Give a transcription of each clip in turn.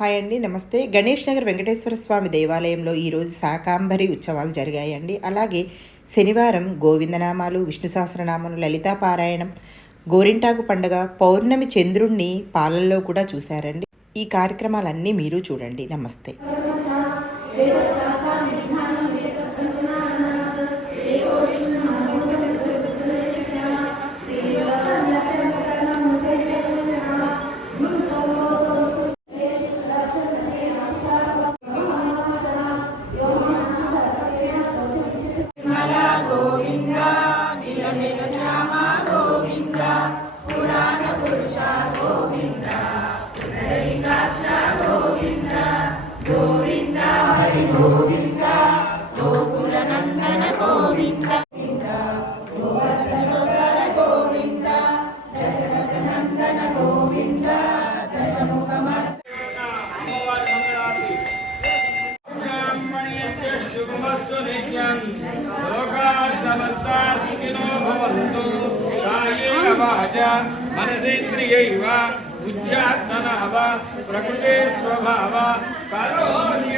Hi అండి నమస్తే. గణేష్ నగర్ వెంకటేశ్వర స్వామి దేవాలయంలో ఈరోజు శాకాంబరి ఉత్సవాలు జరిగాయండి. అలాగే శనివారం గోవిందనామాలు విష్ణు సహస్రనామం లలితా పారాయణం గోరింటాకు పండుగ పౌర్ణమి చంద్రుణ్ణి పాలల్లో కూడా చూశారండి. ఈ కార్యక్రమాలన్నీ మీరు చూడండి. నమస్తే. మనసేంద్రియైవ బుద్ధ్యాత్మనः वा ప్రకృతే స్వభావ కరోమి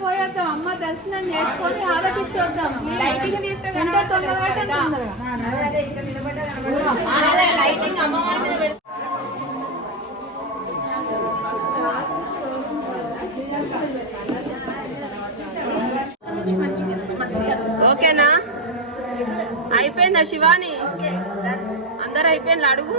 పోయేద్దాం అమ్మ దర్శనం చేసుకొని ఆలపించొద్దాం ఎంత తొందరగా అంటే తొందరగా ఓకేనా? అయిపోయిందా శివాని? అందరు అయిపోయింది అడుగు.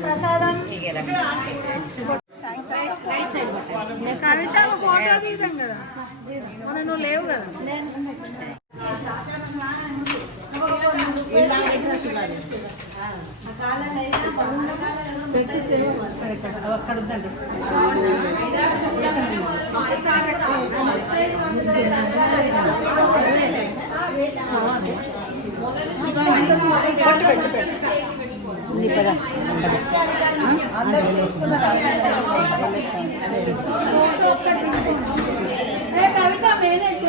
ప్రసాదం కవిత ఫోటో తీద్దాం కదా. మన నువ్వు లేవు కదా. ఏ కవిత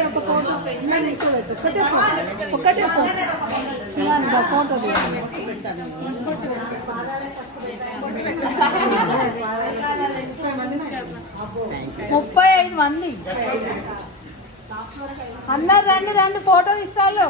ఒక ఫోటో ఒకటే ఫోటో ఒకటే ఫోటో ఫోటో ముప్పై ఐదు మంది. అందరు రండి రండి ఫోటో తీస్తారు